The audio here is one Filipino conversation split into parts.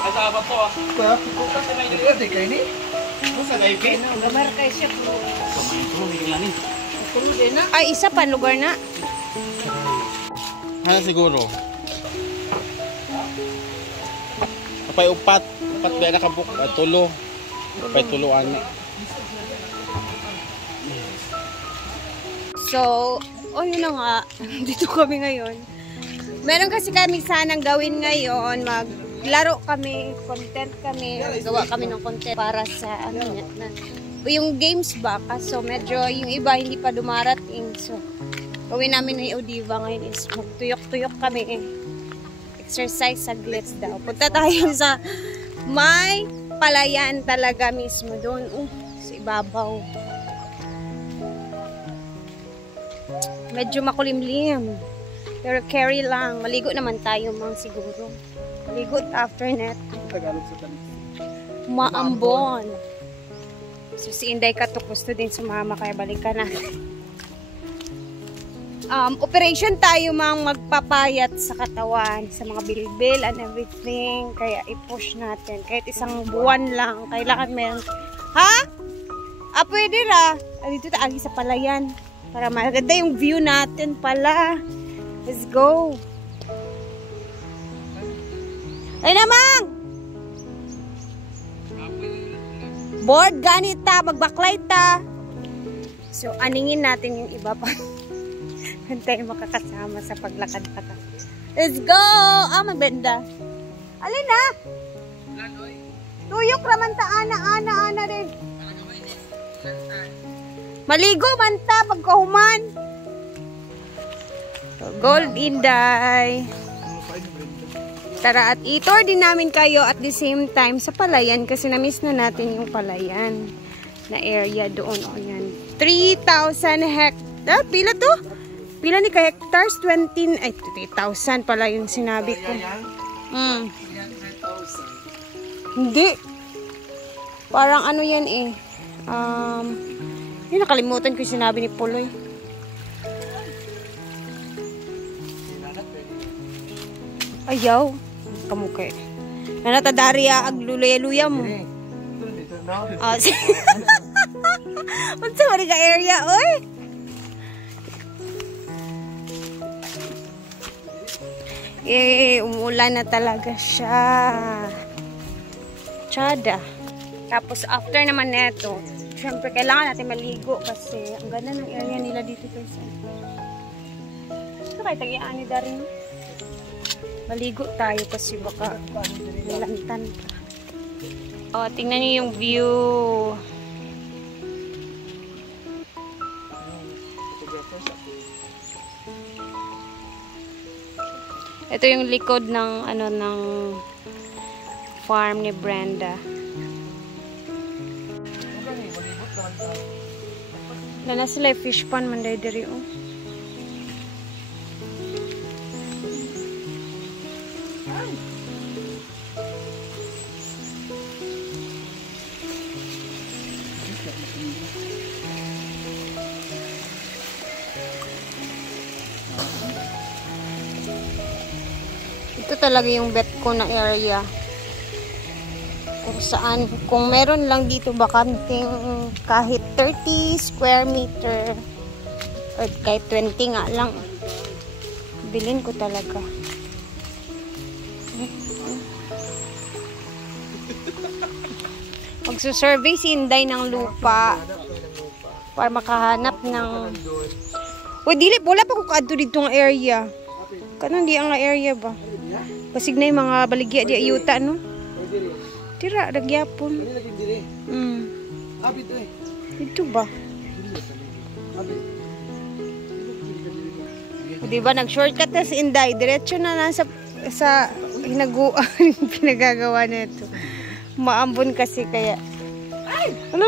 Ay, sabat to ah. Bukas na may nilirte kayo ni? Bukas na kayo ni? Gamar kayo siya po. Ay, isa pa lugar na. Ano siguro? Kapay upat. Upat ba nakabuk? Tulo. Kapay tuluan niya. So, yun na nga. Dito kami ngayon. Meron kasi kami sanang gawin ngayon. Maglaro kami, content kami. Gawa kami ng content para sa yung games ba. So, medyo yung iba hindi pa dumarating. So, gawin namin ni Odiva ngayon is magtuyok-tuyok kami. Exercise saglit daw. Punta tayo sa may palayan talaga mismo doon. Sa ibabaw. Medyo makulimlim. Pero carry lang. Maligo naman tayo mang siguro. Maligo after net. Maambon. So si Inday Katok gusto din sumama kaya balikan na. Operation tayo mang magpapayat sa katawan, sa mga bilbil and everything. Kaya i-push natin. Kahit isang buwan lang. Kailangan meron. Ha? Pwede ra. Dito tayo sa palayan. Para maganda yung view natin pala. Let's go. Ay namang! Board ganita. Mag-backlight ta. So, aningin natin yung iba pa. Hantay makakasama sa paglakad pa ka. Let's go! Maganda. Alin na? Tuyok raman ta. Ana rin. Maligo man ta pagkahuman. So, Gold Inday. Tara at i-tour din namin kayo at the same time sa palayan kasi na-miss na natin yung palayan na area doon. O yan. 3,000 hectare. Pila to? Pila ni ka hectares? 20. Ay, 3,000 pala yung sinabi ko. Hindi. Parang ano yan eh. Yung nakalimutan ko yung sinabi ni Puloy. Ayaw. Kamukay. Nanatadariya agluluya-luya mo. Unsa man ka area, oy? Umuulan na talaga siya. Tsada. Tapos after naman neto, syempre kailangan natin maligo kasi ang ganda ng area nila dito guys. Ito kayo tagiaan ni Darin. Maligo tayo kasi baka nilantan pa. Tingnan niyo yung view. Ito yung likod ng ng farm ni Brenda. Na sila fish pond man diri oh. Ito talaga yung bet ko na area. Kung saan, kung meron lang dito bakanting kahit 30 square meter or kahit 20 nga lang, bilhin ko talaga. Magsusurvey si Inday ng lupa para makahanap ng dili, wala pa ko kaadto dito ng area. Kanang di ang area ba? Pasig na yung mga baligya di ayuta, no? Tira, nagyapon. Ito ba? Diba, nag-shortcut na si Inday. Diretso na nasa sa hinaguan pinagagawa na ito. Maambon kasi kaya. Ay! Ano.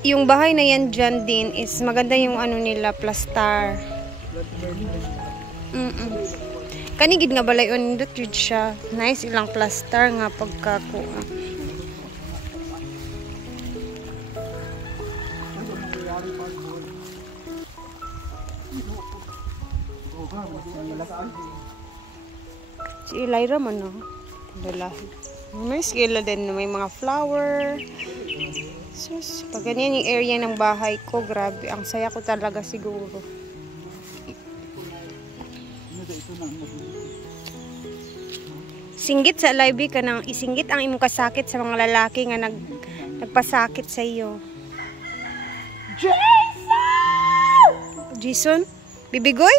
Yung bahay na yan dyan din is maganda yung ano nila, plaster. Kanigid nga balay on dot yun siya. Nice ilang plaster nga pagkakuha. Si Elyra man, no? Lalahi. May skila din, may mga flower. Sus, pag ganyan yung area ng bahay ko, grabe. Ang saya ko talaga siguro. Singgit sa live ka nang isinggit ang imong kasakit sa mga lalaki nga nagpasakit sa iyo. Jason? Bibigoy?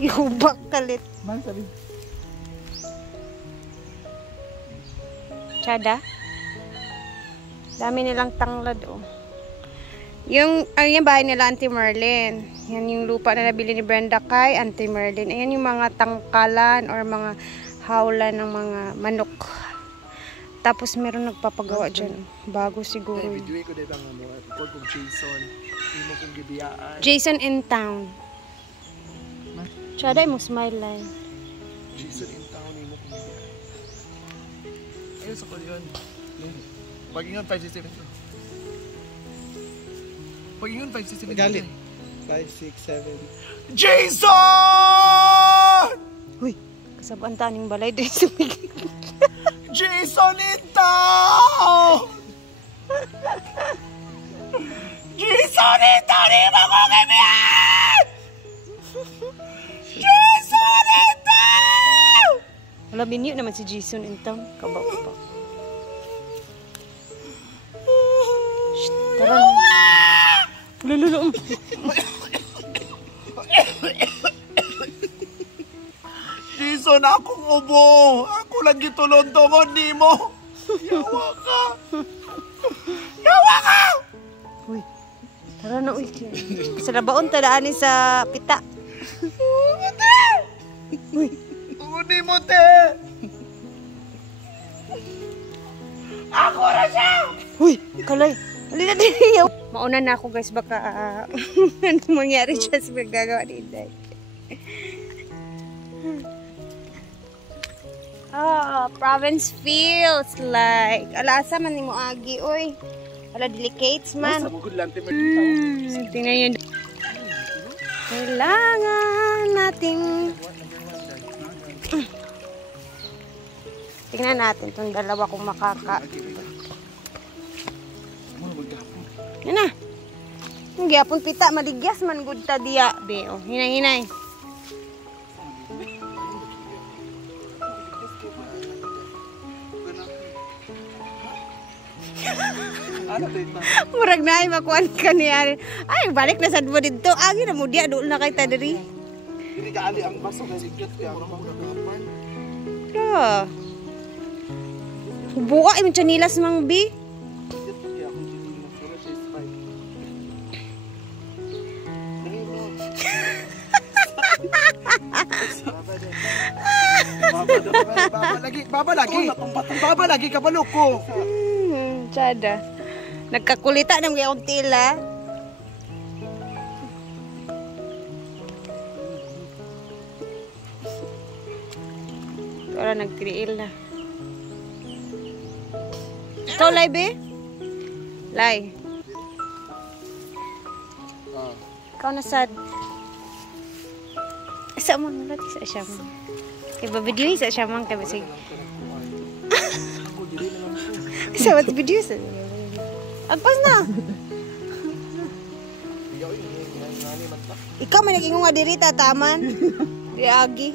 Gihubak kalit. Tsada? Dami nilang tanglad, oh. Yung bahay nila, Auntie Merlin. Yan yung lupa na nabili ni Brenda kay Auntie Merlin. Ayan yung mga tangkalan or mga hawla ng mga manok. Tapos meron nagpapagawa dyan. Bago siguro. Video ko dito ang ikot kong Jason. Hindi mo kong gibiyaan. Jason in town. Tsada mo smile line. Jason in town, hindi mo kong gibiyaan. Ayun sa ko yun. Pag-ingon 567. Pag-ingon 567. Galit. 567. Jason! Uy, kasabaan taning balay din sa bigay. Jason in town! Jason in town! Hindi mo kong gibiyaan! Jason in town! Wala, binyo naman si Jason in town. Kabaw pa. Shh, tara. Lululum. Jason, akong ubo. Ako lang gitulon-tungon ni mo. Yawa ka. Yawa ka! Uy, tara na, uy. Sa labaon, tadaan sa pita. Uy. Ako ni mo, te. Ako na siya! Uy, kalay. Halina din niyo. Mauna na ako, guys. Baka ano mangyari siya sa gagawa ni Inday. Province feels like alasa man ni mo agi, oy. Wala delicates man. Tingnan yun. Kailangan nating tingnan natin itong dalawa kung makaka. Yan na. Ang gyapon pita, maligyas man gud ta diya. Be, oh, hinay-hinay. Murag na ay makuan ka niya. Ay, balik na sad mo dito. Agi na mo diya, doon na kay ta diri. Hindi ka ali ang baso kasi cute kaya ako magagapan. Yeah. Buka yung chanilas mang bi. Baba lagi kabalo ko. Tsada. Nagkakulita ng gayong tila. Ito nagtriil na. Ikaw, Lai, be? Lai. Ikaw na sad. Isa mo, nalat isa siya mo. Kaya ba-video isa siya mo. Kaya ba-sige. Isa ba video sa? Agpas na. Ikaw may naging nga diri taman. Di agi.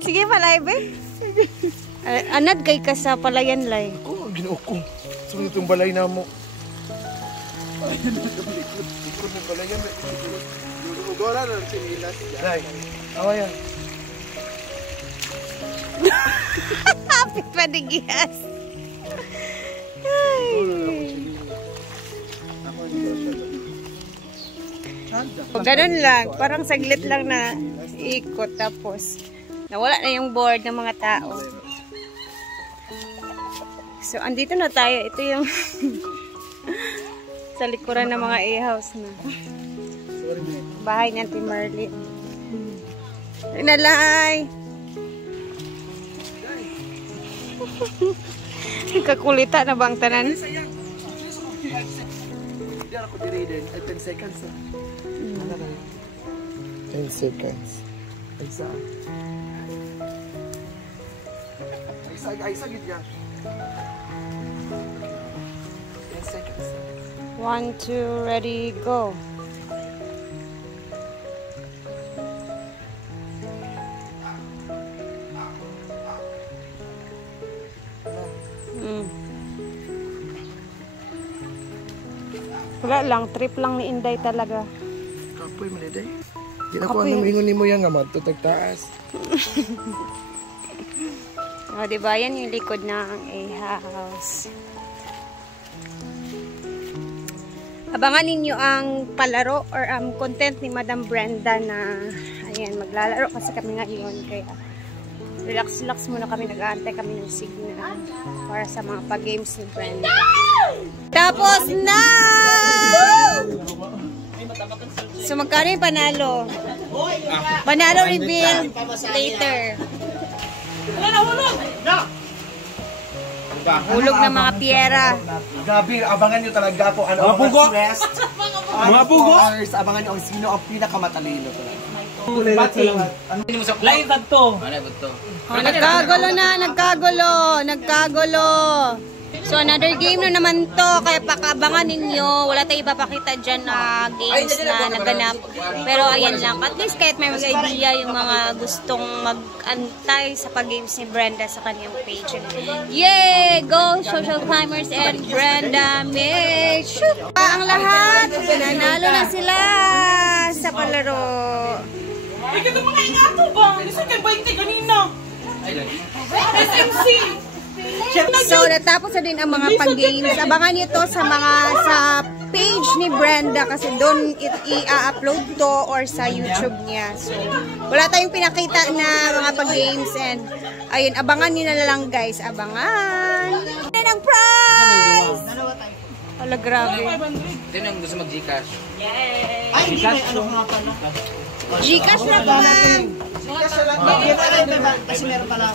Sige palay be. Anad kay ka sa palayan lay. Oh, Ginoo ko. Sunod itong balay na mo. Ay, likod ng balayan. Dudugora na ng sinilas. Ay, awayan. Hapit pa ni Giyas. Ganun lang. Parang saglit lang na ikot. Tapos, nawala na yung board ng mga tao. So, andito na tayo. Ito yung sa likuran ng mga A-house na. Bahay ni Auntie Merlin. Nalay! Kakulita na bang tanan? Hindi ako diri din. 10 seconds. 10 seconds. Isa. Isa gid yan. 10 seconds. 1, 2, ready, go. Wala lang, trip lang ni Inday talaga. Kapoy man day. Di na ko ano mingon nimo yan nga matutag taas. O, diba? Yan yung likod ng A-house. Abangan ninyo ang palaro or content ni Madam Brenda na ayan, maglalaro kasi kami ngayon. Kaya relax muna kami. Nag-aantay kami ng signal para sa mga pag-games ni Brenda. Tapos na! So, magkano yung panalo? Panalo reveal later. Hulog ng mga piera. Gabi, abangan nyo talaga po ano ang rest. Mga pugo. Abangan nyo ang sino ang pinakamatalino talaga. Live to. Nagkagulo. So another game na naman to, kaya pakabangan ninyo. Wala tayong ipapakita dyan na games na naganap. Pero ayan lang, at least kahit may mag-idea yung mga gustong mag-antay sa pag-games ni Brenda sa kanyang page. Yay! Go Social Climbers and Brenda Mitch! Ang lahat, nanalo na sila sa palaro. Ay, kaya mga ingato ba? Isa kay 20 kanina. SMC. So, natapos na din ang mga pag-games. Abangan nyo to sa page ni Brenda kasi doon i-upload to or sa YouTube niya. So, wala tayong pinakita na mga pag-games and ayun, abangan nyo na lang guys. Abangan! Yan ang prize! Wala, grabe. Sino ang gusto mag-Gcash? Ay, hindi may ano nga pala. Gcash na naman! Kasi meron pala.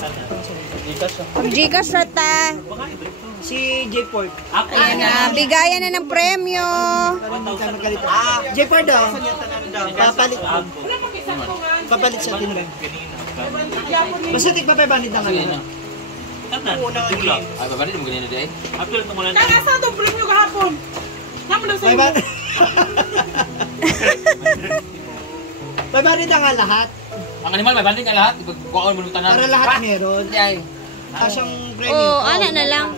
Gcash na ta! Si J-Port. Ayan na, bigayan na ng premyo! J-Port daw. Papalit siya tinulog. Basta tigpapay-banid na nga. Ay, babalik mo ganyan na day? Kaya saan itong premyo kahapon? Naman na sa'yo. Papalit na nga lahat. Ang animal, may banding ka lahat. Ipagkuhaan mo ng tanan. Para lahat meron. Ay. Kasyang premyo. Oo, ana na lang.